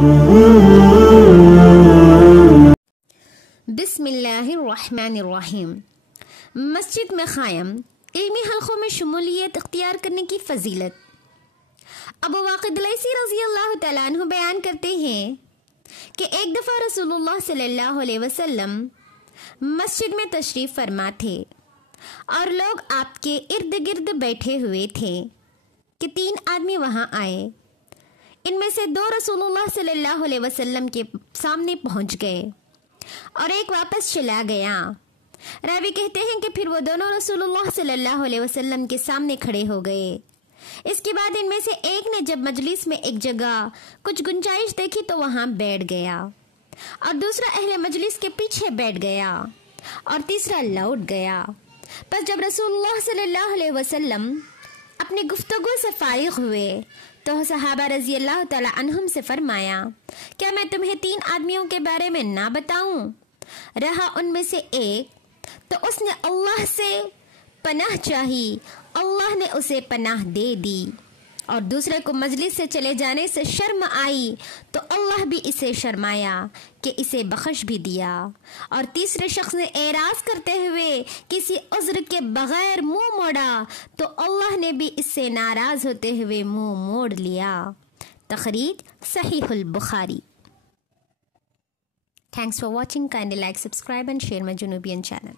بسم اللہ الرحمن الرحیم۔ مسجد میں قائم علمی حلقوں میں شمولیت اختیار کرنے کی فضیلت۔ ابو واقد لیثی رضی اللہ تعالیٰ عنہ بیان کرتے ہیں کہ ایک دفعہ رسول اللہ صلی اللہ علیہ وسلم مسجد میں تشریف فرما تھے اور لوگ آپ کے ارد گرد بیٹھے ہوئے تھے کہ 3 آدمی وہاں آئے۔ ان میں سے 2 رسول اللہ صلی اللہ علیہ وسلم کے سامنے پہنچ گئے اور ایک واپس چلا گیا۔ راوی کہتے ہیں کہ پھر وہ دونوں رسول اللہ صلی اللہ علیہ وسلم کے سامنے کھڑے ہو گئے۔ اس کے بعد ان میں سے ایک نے جب مجلس میں ایک جگہ کچھ گنجائش دیکھی تو وہاں بیٹھ گیا، اور دوسرا اہل مجلس کے پیچھے بیٹھ گیا، اور تیسرا لوٹ گیا۔ پس جب رسول اللہ صلی اللہ علیہ وسلم اپنی گفتگو سے فارغ ہوئے تو صحابہ رضی اللہ تعالیٰ عنہم سے فرمایا، کیا میں تمہیں 3 آدمیوں کے بارے میں نہ بتاؤں؟ رہا ان میں سے ایک تو اس نے اللہ سے پناہ چاہی، اللہ نے اسے پناہ دے دی، اور دوسرے کو مجلس سے چلے جانے سے شرم آئی تو اللہ بھی اسے شرمایا کہ اسے بخش بھی دیا، اور تیسرے شخص نے اعراض کرتے ہوئے کسی عذر کے بغیر منہ موڑا تو اللہ نے بھی اس سے ناراض ہوتے ہوئے منہ موڑ لیا۔ تخریج صحیح البخاری۔ Thanks for watching. Kindly like, subscribe and share my Junubian channel.